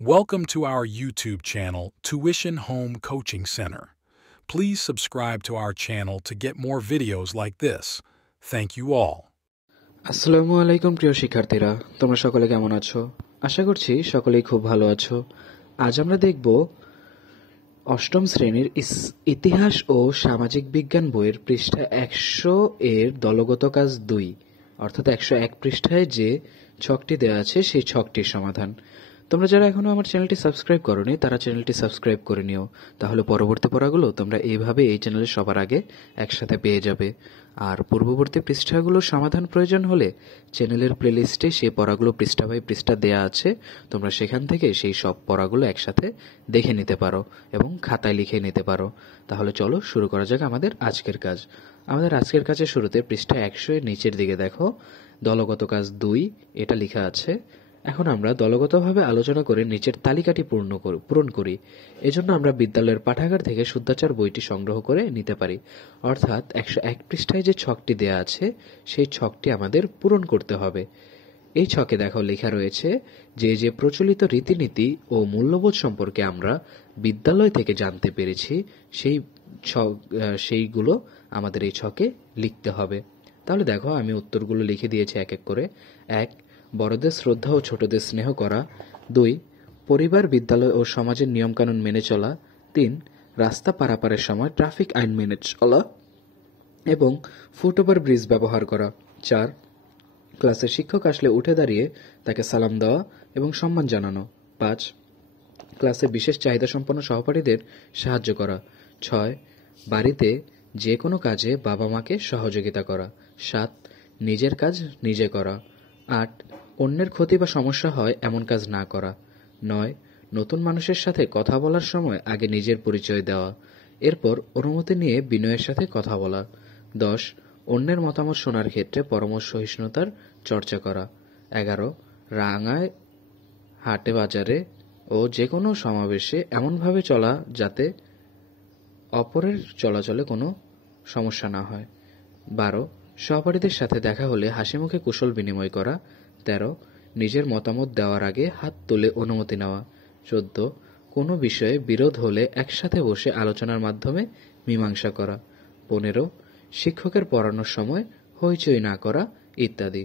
Welcome to our YouTube channel, Tuition Home Coaching Center. Please subscribe to our channel to get more videos like this. Thank you all. আসসালামু আলাইকুম প্রিয় শিক্ষার্থীরা, তোমরা সকলে কেমন আছো? আশা করছি সকলেই খুব ভালো আছো। আজ আমরা দেখব অষ্টম শ্রেণীর ইতিহাস ও সামাজিক বিজ্ঞান বইয়ের পৃষ্ঠা 100 এর দলগত কাজ 2, অর্থাৎ 101 পৃষ্ঠায় যে ছকটি দেওয়া আছে সেই ছকটির সমাধান। তোমরা যারা এখনো আমার চ্যানেলটি সাবস্ক্রাইব করোনি তারা চ্যানেলটি সাবস্ক্রাইব করে নিও, তাহলে পরবর্তী পড়াগুলো তোমরা এইভাবে এই চ্যানেলে সবার আগে একসাথে পেয়ে যাবে। আর পূর্ববর্তী পৃষ্ঠাগুলোর সমাধান প্রয়োজন হলে চ্যানেলের প্লেলিস্টে সেই পড়াগুলো পৃষ্ঠা বাই পৃষ্ঠা দেয়া আছে, তোমরা সেখান থেকে সেই সব পড়াগুলো একসাথে দেখে নিতে পারো এবং খাতায় লিখে নিতে পারো। তাহলে চলো শুরু করা যাক আমাদের আজকের কাজ। আমাদের আজকের কাজের শুরুতে পৃষ্ঠা 100 এর নিচের দিকে দেখো দলগত কাজ 2 এটা লেখা আছে। এখন আমরা দলগতভাবে আলোচনা করে নিচের তালিকাটি পূরণ করি। এজন্য আমরা বিদ্যালয়ের পাঠাগার থেকে শুদ্ধাচার বইটি সংগ্রহ করে নিতে পারি, অর্থাৎ 101 পৃষ্ঠায় যে ছকটি দেয়া আছে সেই ছকটি আমাদের পূরণ করতে হবে। এই ছকে দেখো লেখা রয়েছে যে যে প্রচলিত রীতিনীতি ও মূল্যবোধ সম্পর্কে আমরা বিদ্যালয় থেকে জানতে পেরেছি সেইগুলো আমাদের এই ছকে লিখতে হবে। তাহলে দেখো আমি উত্তরগুলো লিখে দিয়েছি এক এক করে। 1. বড়দের শ্রদ্ধা ও ছোটদের স্নেহ করা। 2. পরিবার, বিদ্যালয় ও সমাজের নিয়মকানুন মেনে চলা। 3. রাস্তা পারাপারের সময় ট্রাফিক আইন মেনে চলা এবং ফুটওভার ব্রিজ ব্যবহার করা। 4. ক্লাসে শিক্ষক আসলে উঠে দাঁড়িয়ে তাকে সালাম দেওয়া এবং সম্মান জানানো। 5. ক্লাসে বিশেষ চাহিদা সম্পন্ন সহপাঠীদের সাহায্য করা। 6. বাড়িতে যে কোনো কাজে বাবা মাকে সহযোগিতা করা। 7. নিজের কাজ নিজে করা। 8. অন্যের ক্ষতি বা সমস্যা হয় এমন কাজ না করা। 9. নতুন মানুষের সাথে কথা বলার সময় আগে নিজের পরিচয় দেওয়া, এরপর অনুমতি নিয়ে বিনয়ের সাথে কথা বলা। 10. অন্যের মতামত শোনার ক্ষেত্রে পরমসহিষ্ণুতার চর্চা করা। 11. রাঙায় হাটে বাজারে ও যে কোনো সমাবেশে এমনভাবে চলা যাতে অপরের চলাচলে কোনো সমস্যা না হয়। 12. সহপাঠীদের সাথে দেখা হলে হাসিমুখে কুশল বিনিময় করা। 13. নিজের মতামত দেওয়ার আগে হাত তুলে অনুমতি নেওয়া। 14. কোনো বিষয়ে বিরোধ হলে একসাথে বসে আলোচনার মাধ্যমে মীমাংসা করা। 15. শিক্ষকের পড়ানোর সময় হইচই না করা ইত্যাদি।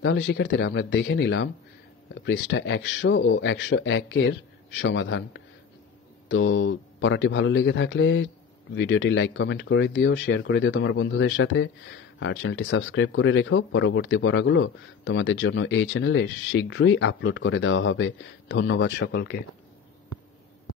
তাহলে শিক্ষার্থীরা আমরা দেখে নিলাম পৃষ্ঠা 100 ও 101 এর সমাধান। তো পড়াটি ভালো লেগে থাকলে ভিডিওটি লাইক কমেন্ট করে দিও, শেয়ার করে দিও তোমার বন্ধুদের সাথে, আর চ্যানেলটি সাবস্ক্রাইব করে রেখো। পরবর্তী পড়াগুলো তোমাদের জন্য এই চ্যানেলে শীঘ্রই আপলোড করে দেওয়া হবে। ধন্যবাদ সকলকে।